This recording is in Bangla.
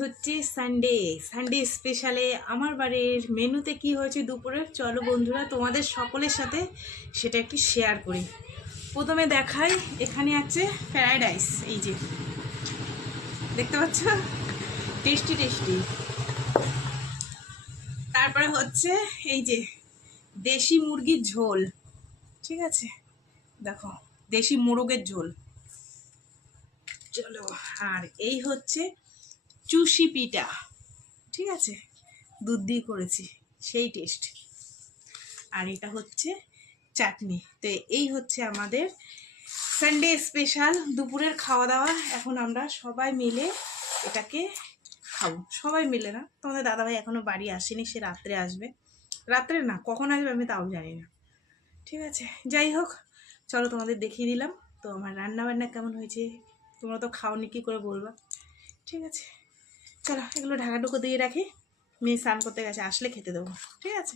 হচ্ছে সানডে সানডে স্পেশালে আমার বাড়ির মেনুতে কি হয়েছে দুপুরে, চলো বন্ধুরা তোমাদের সকলের সাথে সেটা একটু শেয়ার করি। প্রথমে দেখাই, এখানে আছে ফ্রাইড রাইস, এই যে দেখতে পাচ্ছ, টেস্টি টেস্টি। তারপরে হচ্ছে এই যে দেশি মুরগির ঝোল, ঠিক আছে, দেখো দেশি মোরগের ঝোল। চলো, আর এই হচ্ছে চুষি পিঠা, ঠিক আছে, দুধ দিয়ে করেছি, সেই টেস্ট। আর এটা হচ্ছে চাটনি। তো এই হচ্ছে আমাদের সানডে স্পেশাল দুপুরের খাওয়া দাওয়া। এখন আমরা সবাই মিলে এটাকে খাবো, সবাই মিলে না, তোমাদের দাদাভাই এখনো বাড়ি আসেনি, সে রাত্রে আসবে, রাত্রে না কখন আসবে আমি তাও জানি না, ঠিক আছে। যাই হোক, চলো তোমাদের দেখিয়ে দিলাম তো আমার রান্না বান্না কেমন হয়েছে। তোমরা তো খাওনি, কী করে বলবা, ঠিক আছে। চলো এগুলো ঢাকা ঢুকো দিয়ে রাখি, মেয়ে স্নান করতে গেছে, আসলে খেতে দেবো, ঠিক আছে।